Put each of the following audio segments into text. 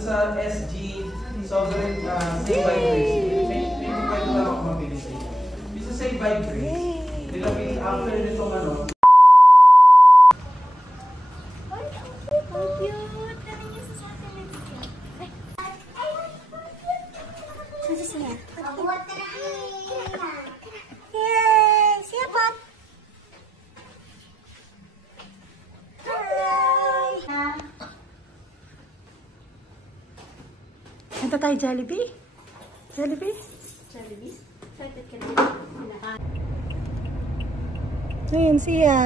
sa SG Sovereign Save by Grace. May pwede lang ako mapili sa inyo. Yung sa Save by Grace, nilapit after nitong ano. Ay, ang cute! Ano niya sa akin na dito? Ay, siya. Yay! Siya ba? Hi! Punta tayo Jollibee? Jollibee? Jollibee? Excited ka na? Ayun siya.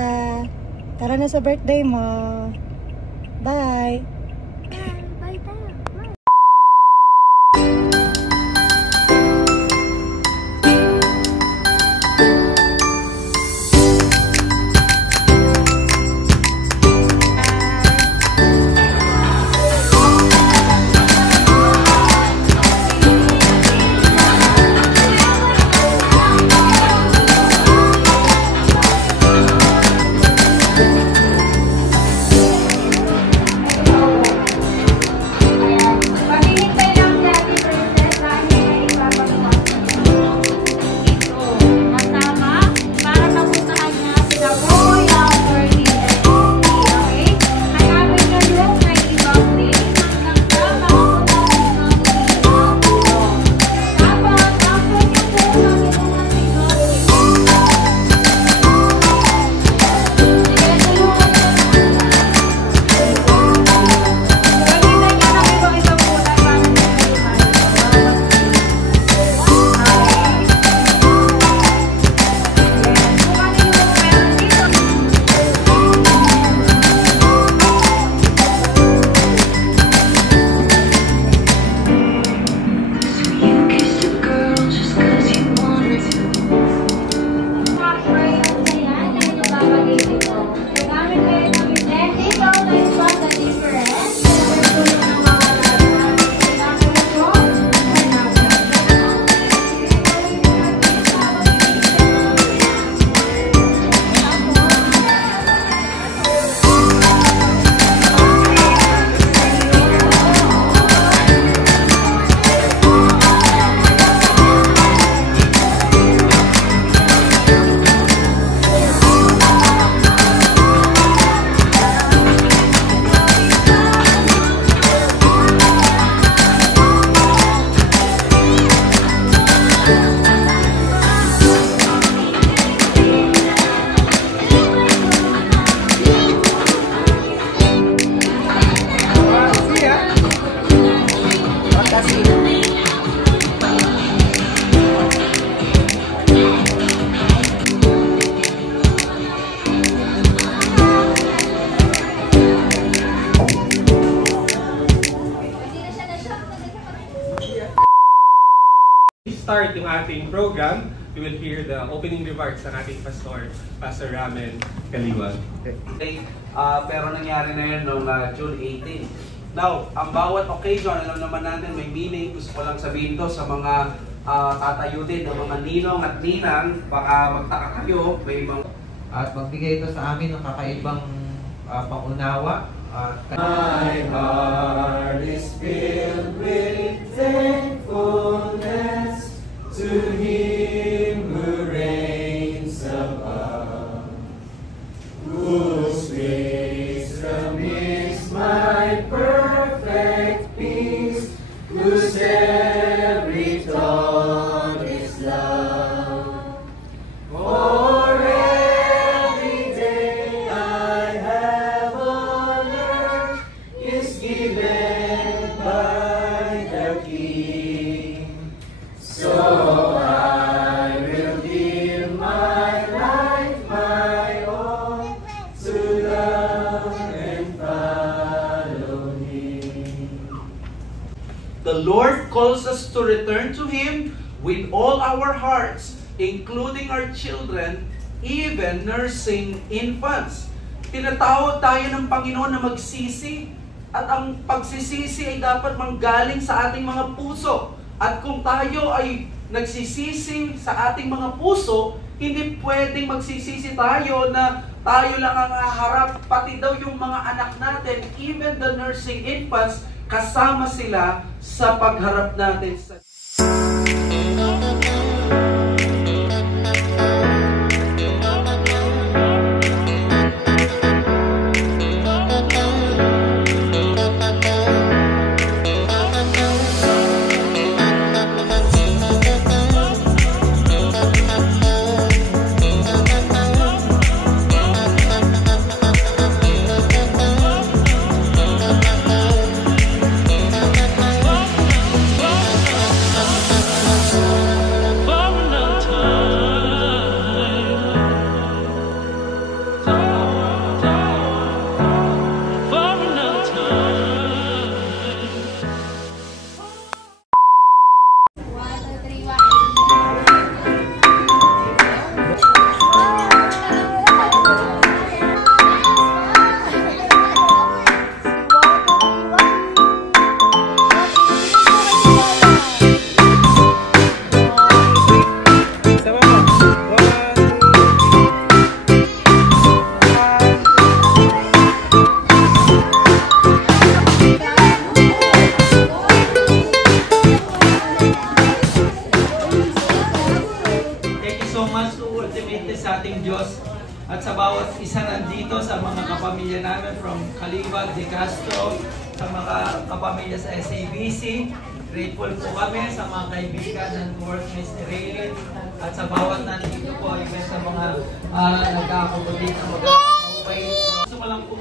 Tara na sa birthday mo. Bye! Bye tayo. Bye! Start yung ating program, you will hear the opening remarks ng ating pastor, Pastor Ramen Kaliwag. Okay. Pero nangyari na yun noong June 18. Now, ang bawat occasion, alam naman natin may meaning. Gusto ko lang sabihin to sa mga tatayutin, ng mga ninong at ninang, baka magtaka kayo, may mga... At magbigay ito sa amin ng kakaibang pangunawa. My heart is filled with thankfulness to Him who reigns above, whose wisdom is my perfect peace, whose every thought is love. For every day I have on earth is given by the King. So I will give my life, my all, to love and follow Him. The Lord calls us to return to Him with all our hearts, including our children, even nursing infants. Tinatawag tayo ng Panginoon na magsisi, at ang pagsisisi ay dapat manggaling sa ating mga puso. At kung tayo ay nagsisisi sa ating mga puso, hindi pwedeng magsisisi tayo na tayo lang ang haharap, pati daw yung mga anak natin, even the nursing infants, kasama sila sa pagharap natin sa sa ating Diyos at sa bawat isa nandito, sa mga kapamilya namin from Calibag, De Castro, sa mga kapamilya sa SABC. Grateful po kami sa mga kaibigan ng workmates ni Raylin at sa bawat nandito po, even sa mga nag-accommodate na mag-away. Gusto ko lang po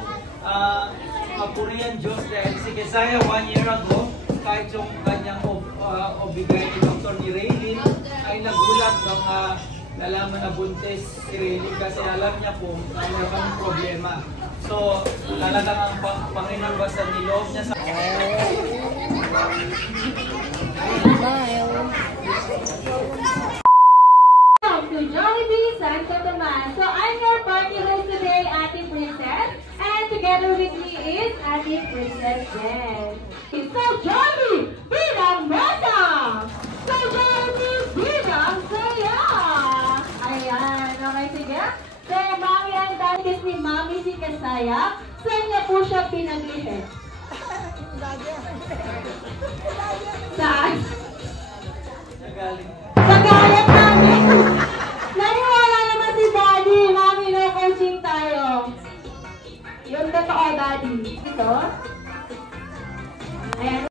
magpurihan Diyos dahil si Kesaya 1 year ago, kahit yung kanyang obigay ni Dr. ni Raylin ay nagulat ng nalaman na buntis si Raylin kasi alam niya po na meron kang problema. So, talagang ang Panginoon basta niloob niya sa... To Jollibee Santo Tomas. So, I'm your party host today, Ate Princess. And together with me is Ate Princess Jen. So, Jollibee, bilang mesa! So, Jollibee, bilang saya! Ayan, okay, sige. So, Mami, ang dalis ni Mami si Kesaya, saan niya po siya pinaglihin? Saan? Sa galit namin! Naniwala naman si Daddy, Mami, no coaching tayo. Yung totoo, Daddy. Ito? Ayan.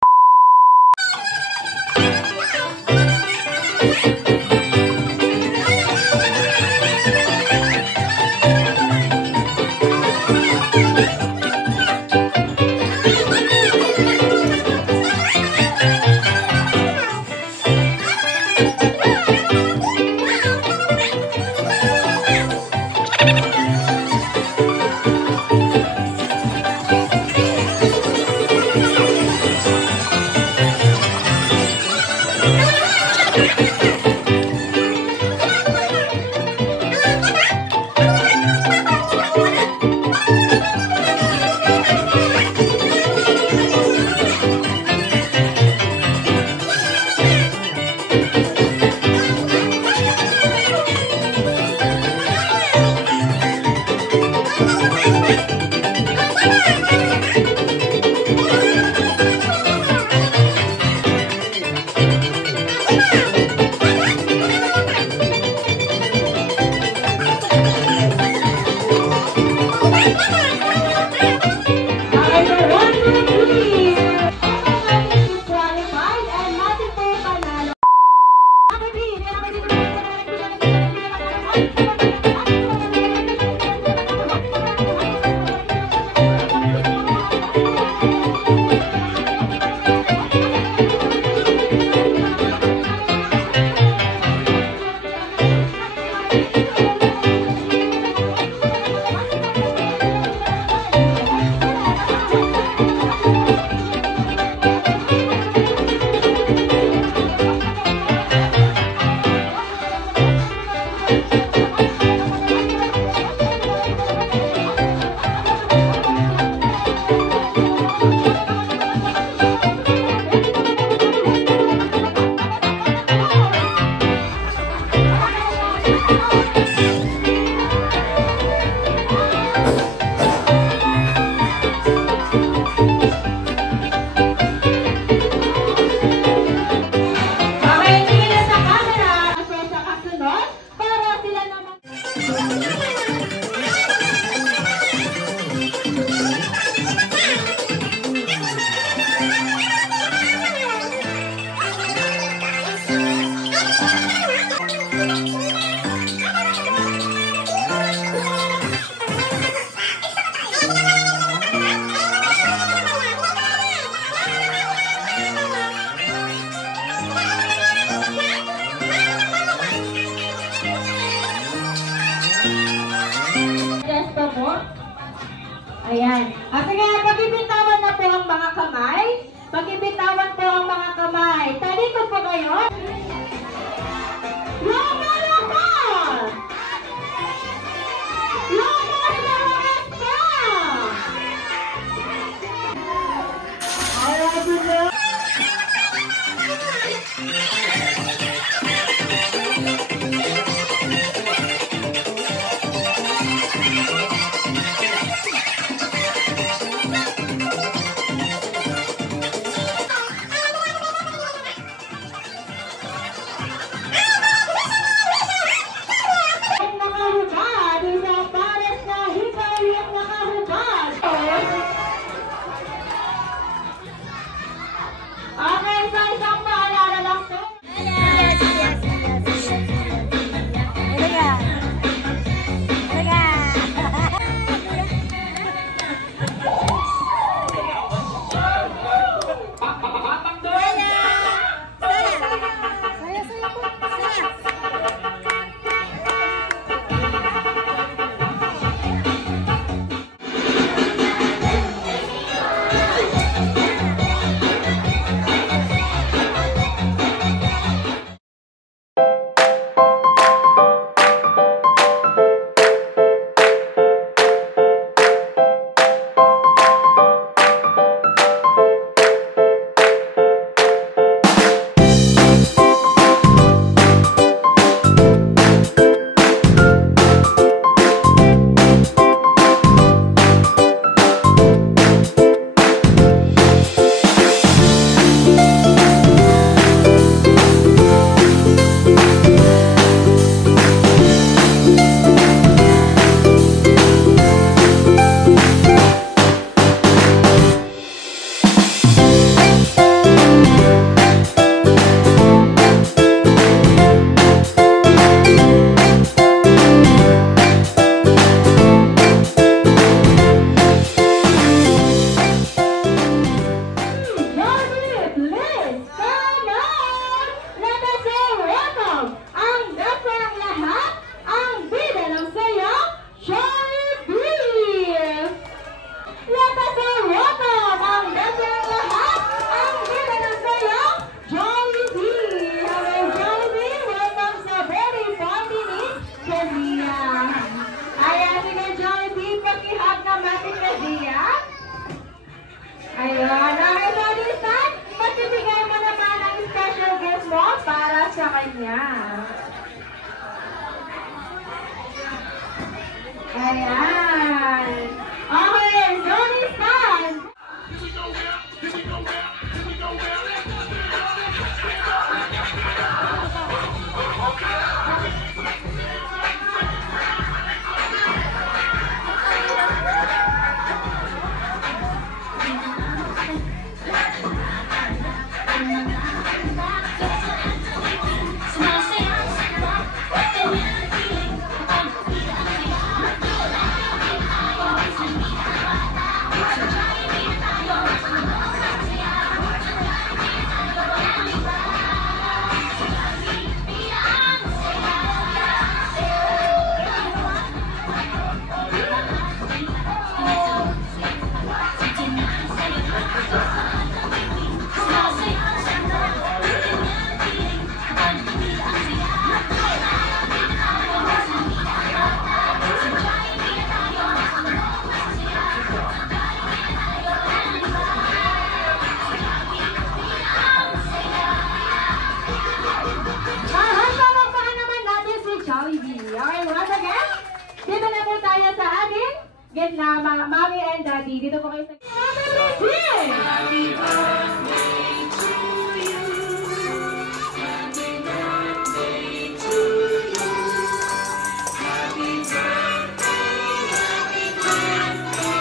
Ayan. At sige, pagbibitawan na po ang mga kamay. Pagbibitawan po ang mga kamay. Talikod po kayo. Lumalakad! Lumalakad pa! Ayan, sige. Okay, so isang paalala lang po. Ayan, okay, so this time, magbibigay mo naman ang special gift mo para sa kanya. Ayan. Okay, so this time, gitna, mommy and daddy. Dito po kayo sa... Happy birthday to you. Happy birthday to you. Happy birthday, happy birthday.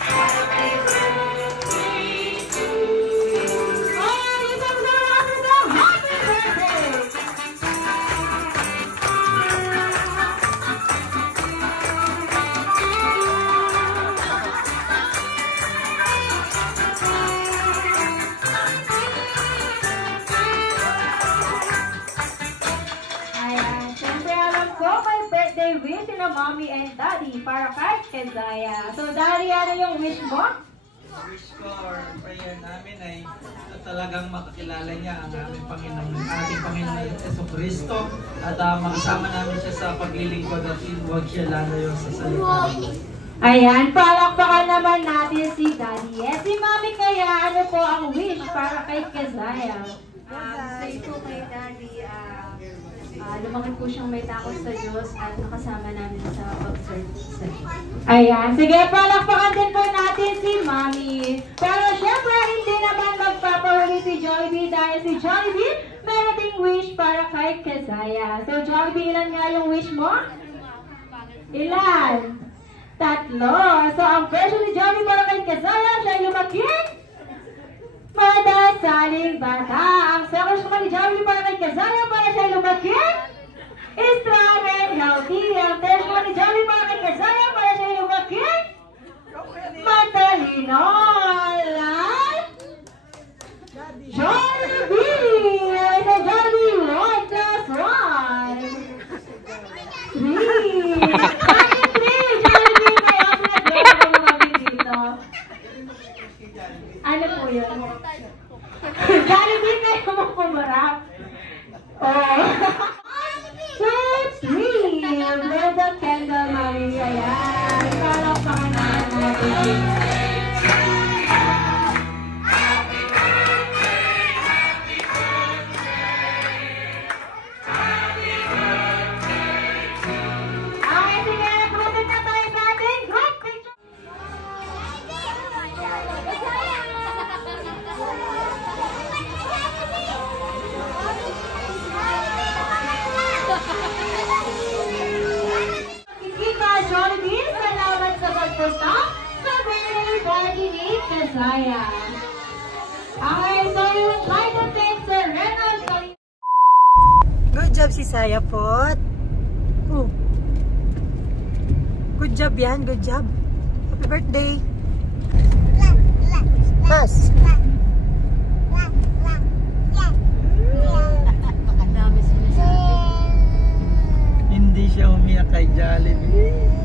Happy birthday to you. Oh, isang sarap ito. Happy birthday. birthday wish ni Mommy and Daddy para kay Kezaya. So, Daddy, ano yung wish mo? Wish ko or prayer namin ay talagang makakilala niya ang ating Panginoon Jesucristo at makasama namin siya sa paglilingkod at huwag siya lalayo sa salita. Ayan, palakpakan naman natin si Daddy. Si Mommy kaya, ano po ang wish para kay Kezaya? Say po kay Daddy, lumaki po siyang may takot sa Diyos at nakasama namin sa pag-serve sa Diyos. Ayan, sige, palakpakan din po natin si Mommy. Pero syempre, hindi naman magpapahuli si Jollibee dahil si Jollibee meron ding wish para kay Kezaya. So, Jollibee, ilan nga yung wish mo? Ilan? 3. So, ang version ni Jollibee para kay Kezaya, siya lumaki madasaling bata. Ang second naman ni Jollibee para kay Kezaya para siya lumaki strong and healthy. Ang third naman ni Jollibee para kay Kezaya para siya lumaki matalino. Jollibee! Ay na Jollibee! 1 plus 1 3. Ano po yun? Jollibee kayo mo kumarap. Oh. 2, 3. There's a candle, Mommy. Ayan. Palakpakan natin. Jollibee, salamat sa pagpunta sa birthday party ni Kezaya. Okay, so yung try to thank Sir Renan. Good job si Saya Pot. Good job yan, good job. Happy birthday. Pass. Hindi siya umiyak kay Jollibee.